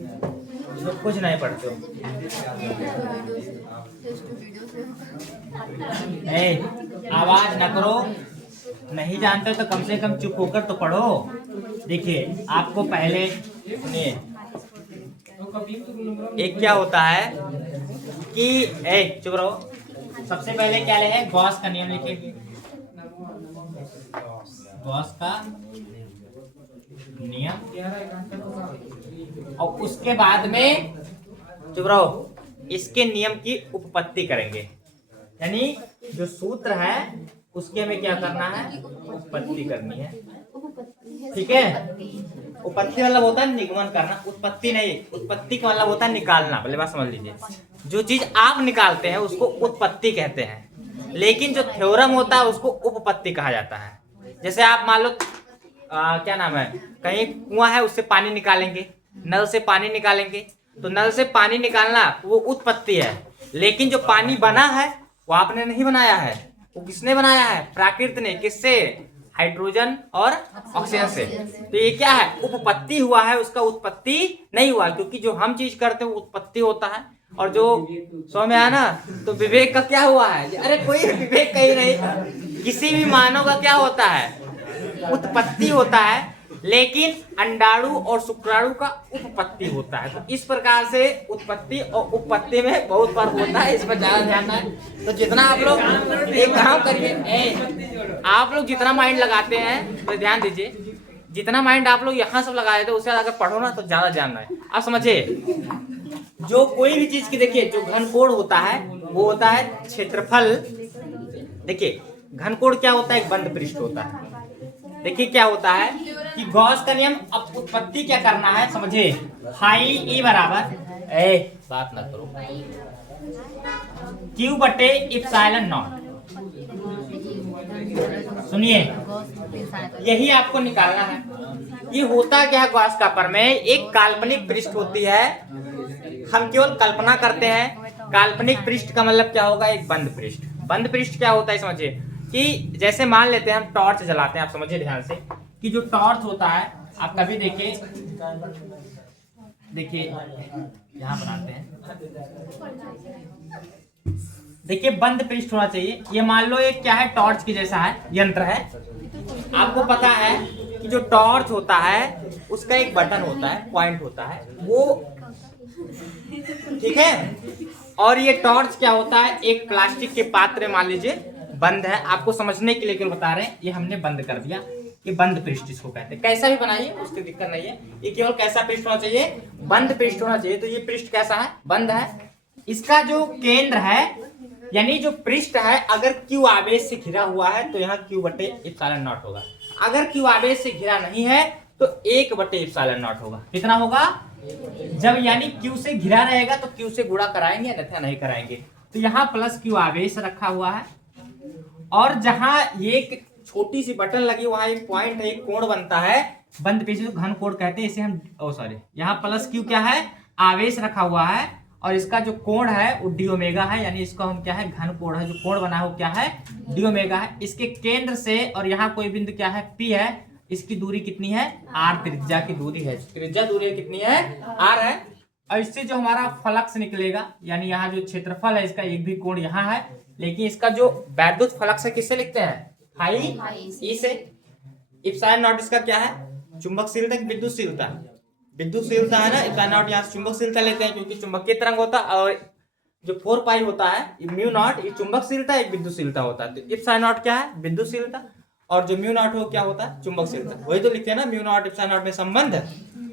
तो कुछ नहीं पढ़ते हो। आवाज न करो, नहीं जानते तो कम से कम चुप होकर तो पढ़ो। देखिए आपको पहले सुनिए, एक क्या होता है कि चुप रहो। सबसे पहले क्या ले गॉस का नियम लिखेंगे, गॉस का नियम, और उसके बाद में चुप रहो, इसके नियम की उपपत्ति करेंगे। यानी जो सूत्र है उसके में क्या करना है, उपपत्ति करनी है। ठीक है, उपपत्ति मतलब होता है निगमन करना, उत्पत्ति नहीं। उत्पत्ति का मतलब होता है निकालना। पहले बात समझ लीजिए, जो चीज आप निकालते हैं उसको उत्पत्ति कहते हैं, लेकिन जो थ्योरम होता है उसको उपपत्ति कहा जाता है। जैसे आप मान लो क्या नाम है, कहीं कुआं है उससे पानी निकालेंगे, नल से पानी निकालेंगे, तो नल से पानी निकालना वो उत्पत्ति है, लेकिन जो पानी बना है वो आपने नहीं बनाया है, वो किसने बनाया है, प्राकृति ने। किससे, हाइड्रोजन और ऑक्सीजन से। तो ये क्या है, उपपत्ति हुआ है, उसका उत्पत्ति नहीं हुआ, क्योंकि जो हम चीज करते हैं वो उत्पत्ति होता है, और जो समझ में आया ना, तो विवेक का क्या हुआ है। अरे कोई विवेक कहीं नहीं, किसी भी मानव का क्या होता है, उत्पत्ति होता है, लेकिन अंडाणु और शुक्राणु का उपपत्ति होता है। तो इस प्रकार से उत्पत्ति और उपपत्ति में बहुत फर्क होता है, इस पर ज्यादा ध्यान है। तो जितना आप लोग एक काम करिए, आप लोग जितना माइंड लगाते हैं तो ध्यान दीजिए, जितना माइंड आप लोग यहाँ सब लगा देते हैं उससे अगर पढ़ो ना तो ज्यादा जानना है। आप समझिए, जो कोई भी चीज की देखिए, जो घनकोण होता है वो होता है क्षेत्रफल। देखिए घनकोण क्या होता है, एक बंद पृष्ठ होता है। देखिए क्या होता है कि गॉस का नियम, अब उत्पत्ति क्या करना है समझिए, हाई ई बराबर बात ना करो, क्यू बटे इप्सिलॉन नॉट। सुनिए, यही आपको निकालना है। ये होता क्या है, गॉस का प्रमेय एक काल्पनिक पृष्ठ होती है, हम केवल कल्पना करते हैं। काल्पनिक पृष्ठ का मतलब क्या होगा, एक बंद पृष्ठ। बंद पृष्ठ क्या होता है समझिए, कि जैसे मान लेते हैं हम टॉर्च जलाते हैं, आप समझिए ध्यान से, कि जो टॉर्च होता है, आप कभी देखिए यहाँ बनाते हैं, देखिए बंद पृष्ठ होना चाहिए। ये मान लो एक क्या है, टॉर्च की जैसा है, यंत्र है। आपको पता है कि जो टॉर्च होता है उसका एक बटन होता है, पॉइंट होता है वो, ठीक है। और ये टॉर्च क्या होता है, एक प्लास्टिक के पात्र मान लीजिए बंद है। आपको समझने के लिए केवल बता रहे हैं, ये हमने बंद कर दिया, ये बंद पृष्ठ इसको कहते हैं। कैसा भी बनाइए उसकी दिक्कत नहीं है, ये केवल कैसा पृष्ठ होना चाहिए, बंद पृष्ठ होना चाहिए। तो ये पृष्ठ कैसा है, बंद है। इसका जो केंद्र है, यानी जो पृष्ठ है, अगर क्यू आवेश से घिरा हुआ है तो यहाँ क्यू बटे इप्सिलॉन नॉट होगा। अगर क्यू आवेश से घिरा नहीं है तो 1 बटे इप्सिलॉन नॉट होगा। कितना होगा, जब यानी क्यू से घिरा रहेगा तो क्यू से गुणा कराएंगे, अन्यथा नहीं कराएंगे। तो यहाँ प्लस क्यू आवेश रखा हुआ है, और जहां ये छोटी सी बटन लगी वहां एक पॉइंट है, एक कोण बनता है, बंद पृष्ठ को घन कोण कहते हैं। इसे हम यहाँ प्लस क्यू क्या है, आवेश रखा हुआ है, और इसका जो कोण है वो डी ओमेगा है, यानी इसको हम क्या है, घन कोण है। जो कोण बना है वो क्या है, डी ओमेगा है। इसके केंद्र से और यहाँ कोई बिंदु क्या है, पी है, इसकी दूरी कितनी है, आर, त्रिज्या की दूरी है। त्रिज्या दूरी कितनी है, आर है। और इससे जो हमारा फ्लक्स निकलेगा, यानी यहाँ जो क्षेत्रफल है इसका, एक भी कोण यहाँ है, लेकिन इसका जो वैद्युत फ्लक्स है किससे लिखते हैं, हाई ई से। इप्सिलॉन नॉट इसका क्या है, चुंबकशीलता की विद्युतशीलता, विद्युतशीलता है ना। इप्सिलॉन नॉट यहाँ से चुंबकशीलता लेते हैं, क्योंकि चुंबकीय तरंग होता है, और जो 4 पाई होता है म्यू नॉट, ये चुंबकशीलता एक विद्युतशीलता होता है। तो इप्सिलॉन नॉट क्या है, विद्युतशीलता, और जो म्यू नॉट हो क्या होता है, चुंबकशीलता। वही तो लिखते हैं ना, म्यू नॉट इप्सिलॉन नॉट में संबंध है।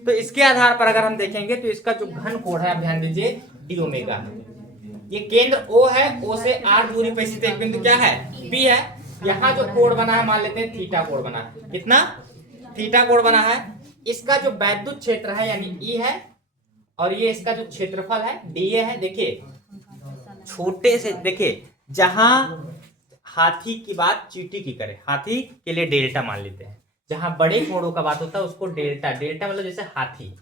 तो इसके आधार पर अगर हम देखेंगे तो इसका जो घन कोण है, आप ध्यान दीजिए, डी ओमेगा है। ये केंद्र O है, O से R दूरी पर स्थित एक बिंदु क्या है, P है। यहाँ जो कोण बना है, मान लेते हैं थीटा कोण बना है। कितना, थीटा कोण बना है। इसका जो वैद्युत क्षेत्र है यानी E है, और ये इसका जो क्षेत्रफल है dA है। देखिए छोटे से, देखिए जहां हाथी की बात चींटी की करे, हाथी के लिए डेल्टा मान लेते हैं। जहां बड़े कोणों का बात होता है उसको डेल्टा, डेल्टा मतलब जैसे हाथी।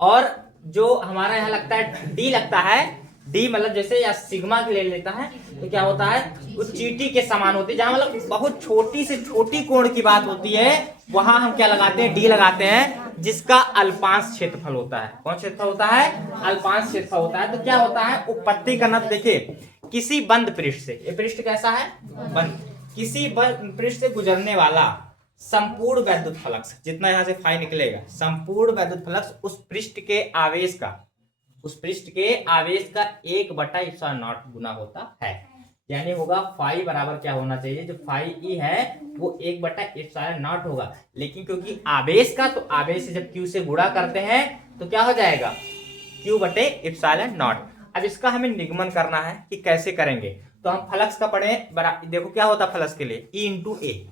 और जो हमारा यहाँ लगता है डी लगता है, डी मतलब जैसे या सिग्मा के ले लेता है तो क्या होता है, वो चींटी के समान होती है। जहां मतलब बहुत छोटी से छोटी कोण की बात होती है वहां हम क्या लगाते हैं, डी लगाते हैं, जिसका अल्पांश क्षेत्रफल होता है। कौन क्षेत्रफल होता है, अल्पांश क्षेत्रफल होता है। तो क्या होता है, उपपत्ति करना। तो देखिए किसी बंद पृष्ठ से, ये पृष्ठ कैसा है, बंद, किसी बंद पृष्ठ से गुजरने वाला संपूर्ण वैद्युत फ्लक्स, जितना यहां से फाई निकलेगा, संपूर्ण वैद्युत फ्लक्स उस पृष्ठ के आवेश का, उस पृष्ठ के आवेश का 1/ε0 गुना होता है। यानी होगा फाई बराबर क्या होना चाहिए, जो फाई ई है वो 1/ε0 होगा। लेकिन क्योंकि आवेश का, तो आवेश से जब क्यू से गुणा करते हैं तो क्या हो जाएगा, Q/ε0। अब इसका हमें निगमन करना है कि कैसे करेंगे। तो हम फ्लक्स का पढ़े, देखो क्या होता है फ्लक्स के लिए, E इंटू ए,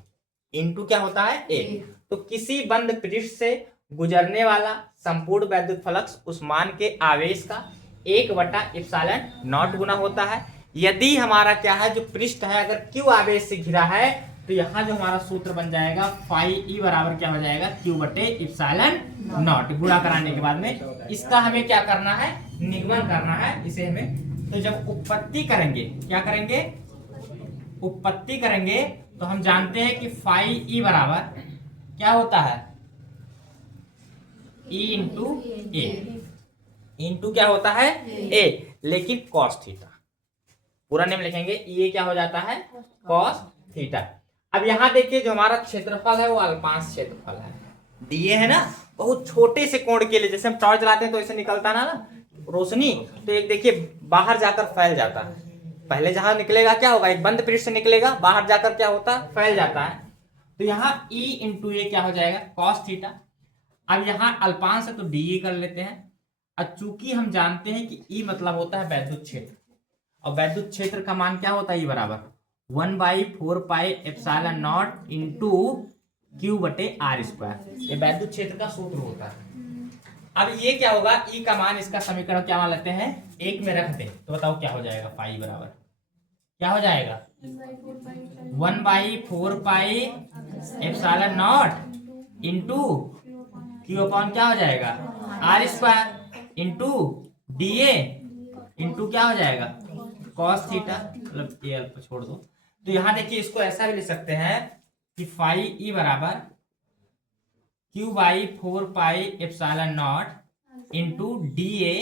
इंटू क्या होता है, ए। तो किसी बंद पृष्ठ से गुजरने वाला संपूर्ण वैद्युत फ्लक्स उस मान के आवेश का 1/ε0 गुना होता है। यदि हमारा क्या है, जो पृष्ठ है अगर Q आवेश से घिरा है तो यहाँ जो हमारा सूत्र बन जाएगा फाई ई बराबर क्या हो जाएगा, Q/ε0। गुणा कराने के बाद में इसका हमें क्या करना है, निगमन करना है इसे हमें। तो जब उत्पत्ति करेंगे, क्या करेंगे, उत्पत्ति करेंगे, तो हम जानते हैं कि फाई ई बराबर क्या होता है, E इंटू ए, इंटू क्या होता है, ए, लेकिन कॉस थीटा, पूरा नेम लिखेंगे, ये क्या हो जाता है, कॉस थीटा। अब यहाँ देखिए जो हमारा क्षेत्रफल है वो अल्पांश क्षेत्रफल है, दिए है ना, बहुत छोटे से कोण के लिए, जैसे हम टॉर्च चलाते हैं तो ऐसे निकलता ना रोशनी, तो एक देखिए बाहर जाकर फैल जाता है। पहले जहां निकलेगा क्या होगा, एक बंद पृष्ठ से निकलेगा, बाहर जाकर क्या होता है, फैल जाता है। तो यहाँ E इंटू ए क्या हो जाएगा, कॉस थीटा। अब यहाँ अल्पांश है तो डी कर लेते हैं। अब चूंकि हम जानते हैं कि E मतलब होता है वैद्युत क्षेत्र, और वैद्युत क्षेत्र का मान क्या होता है, E बराबर 1/4πε0 इंटू Q/r²। ये वैद्युत क्षेत्र का सूत्र होता है। अब ये क्या होगा, E का मान, इसका समीकरण क्या मान लेते हैं, 1 में रख दें तो बताओ क्या हो जाएगा, फाई बराबर क्या हो जाएगा, 1/4πε0 इंटू Q अपॉन क्या हो जाएगा, r² इंटू DA इंटू क्या हो जाएगा, कॉस थीटा, मतलब ये अल्प छोड़ दो। तो यहां देखिए इसको ऐसा भी लिख सकते हैं कि फाई ई बराबर Q/4πε0 into DA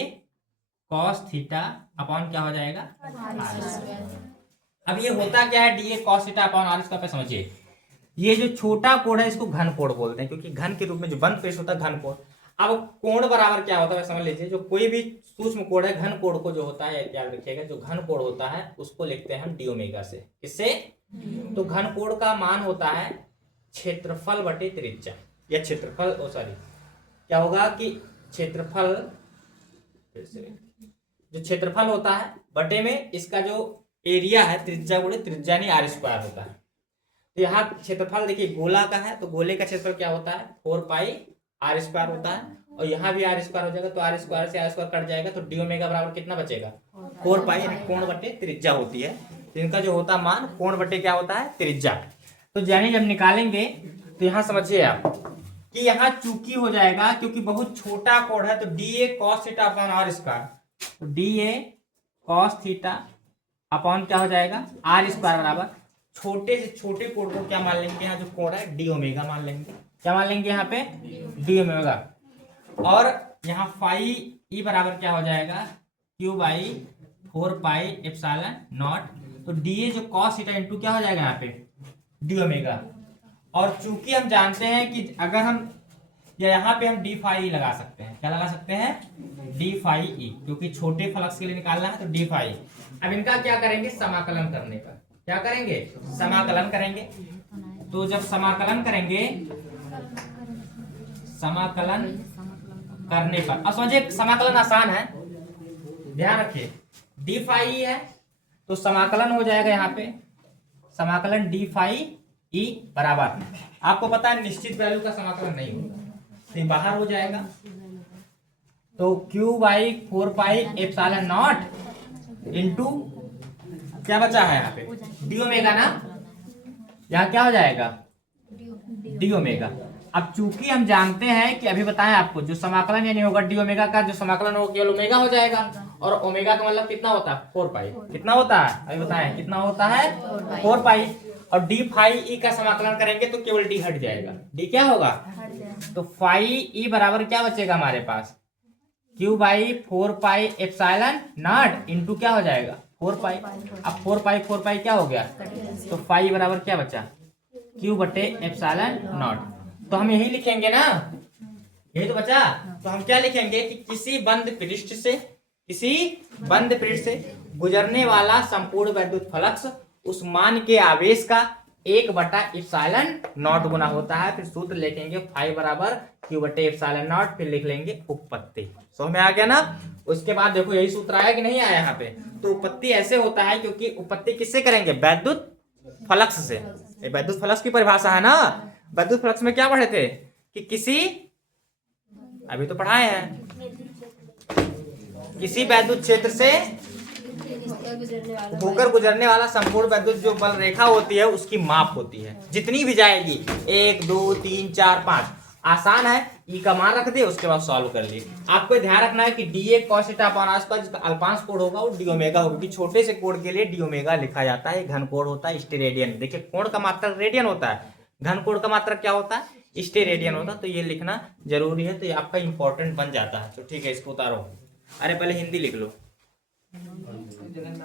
cos theta upon क्या हो जाएगा, r²। अब ये होता क्या है, DA cos theta upon r² पे समझिए, ये जो छोटा कोण है इसको घन कोण बोलते हैं, क्योंकि घन के रूप में जो बंद पृष्ठ होता है घन कोण। अब कोण बराबर क्या होता है समझ लीजिए, जो कोई भी सूक्ष्म कोण है, घन कोण को जो होता है याद रखिएगा, जो घन कोण होता है उसको लिखते हैं हम डी ओमेगा से। किससे, तो घन कोण का मान होता है क्षेत्रफल बटे त्रिज्या, या क्षेत्रफल, ओ सॉरी, क्या होगा कि क्षेत्रफल, जो क्षेत्रफल होता है बटे में इसका जो एरिया है, त्रिज्या गुणे त्रिज्या नहीं r² होता है। तो यहाँ क्षेत्रफल देखिए गोला का है, तो गोले का क्षेत्रफल क्या होता है, 4πr² होता है, और यहाँ भी r² हो जाएगा, तो r² से r² कट जाएगा, तो डी ओमेगा बराबर कितना बचेगा, 4π, यानी कोण बटे त्रिज्या होती है। तो इनका जो होता मान कोण बटे क्या होता है, त्रिज्या। तो यानी जब निकालेंगे तो यहाँ समझिए आप कि यहाँ चूकी हो जाएगा, क्योंकि बहुत छोटा कोण है, तो DA cos theta upon r², तो DA cos थीटा अपॉन क्या हो जाएगा, r² बराबर छोटे से छोटे कोण को क्या मान लेंगे, यहाँ जो कोण है डी ओमेगा मान लेंगे। क्या मान लेंगे यहाँ पे, डी ओमेगा। और यहाँ फाई ई बराबर क्या हो जाएगा, Q/4πε0, तो DA जो cos थीटा इंटू क्या हो जाएगा यहाँ पे, डी ओमेगा। और चूंकि हम जानते हैं कि अगर हम, या यहाँ पे हम डी फाई लगा सकते हैं, क्या लगा सकते हैं, डी फाई ई, क्योंकि छोटे फ्लक्स के लिए निकालना है तो डी फाई। अब इनका क्या करेंगे, समाकलन करने का, क्या करेंगे, समाकलन करेंगे। तो जब समाकलन करेंगे, समाकलन करने पर, अब समझिए समाकलन आसान है, ध्यान रखिए, डी फाई है तो समाकलन हो जाएगा यहाँ पे, समाकलन डी फाई ई बराबर, आपको पता है निश्चित वैल्यू का समाकलन नहीं होगा, तो ये बाहर हो जाएगा। तो Q/4πε0 इंटू क्या बचा है यहाँ पे, डी ओमेगा ना, यहाँ क्या हो जाएगा, डी ओमेगा। अब चूंकि हम जानते हैं कि अभी बताएं आपको जो समाकलन यानी होगा डी ओमेगा का, जो समाकलन होगा केवल ओमेगा हो जाएगा, और ओमेगा का मतलब कितना होता है 4 पाई। कितना होता है अभी बताएं, कितना होता है 4 पाई। और डी फाई ई का समाकलन करेंगे तो केवल डी हट जाएगा। डी क्या होगा, तो फाई ई बराबर क्या बचेगा हमारे पास, Q by 4 pi epsilon naught into क्या हो जाएगा 4 पाई। अब 4 पाई क्या हो गया, तो फाई बराबर क्या बचा, क्यू बटे एप्सिलॉन नॉट। तो हम यही लिखेंगे ना, यही तो बचा। तो हम क्या लिखेंगे कि किसी बंद पृष्ठ से गुजरने वाला संपूर्ण वैद्युत फ्लक्स उस मान के आवेश का 1/एप्सिलॉन नॉट गुना होता है। फिर सूत्र लिखेंगे फाई बराबर क्यू बटे एप्सिलॉन नॉट, फिर लिख लेंगे उपपत्ति। समझ में आ गया ना। उसके बाद देखो यही सूत्र आया कि नहीं आया यहाँ पे। तो उपपत्ति ऐसे होता है क्योंकि उपपत्ति किससे करेंगे, वैद्युत फ्लक्स से। ये वैद्युत फ्लक्स की परिभाषा है ना। वैद्युत फ्लक्स में क्या पढ़े थे कि किसी, अभी तो पढ़ाए हैं, किसी वैद्युत क्षेत्र से होकर गुजरने वाला संपूर्ण वैद्युत जो बल रेखा होती है उसकी माप होती है, जितनी भी जाएगी 1 2 3 4 5। आसान है, ई का मान रख दिए, उसके बाद सॉल्व कर लिए। आपको ध्यान रखना है कि D A cos theta upon R square, जिसका अल्पांश कोण होगा वो डी ओमेगा होगा, क्योंकि छोटे से कोण के लिए डी ओमेगा लिखा जाता है। घन कोण होता है स्टेरेडियन। देखिए कोण का मात्रक रेडियन होता है, घन कोण का मात्रक क्या होता है, स्टेरेडियन होता है। तो ये लिखना जरूरी है, तो ये आपका इंपॉर्टेंट बन जाता है। तो ठीक है, इसको उतारो। अरे पहले हिंदी लिख लो।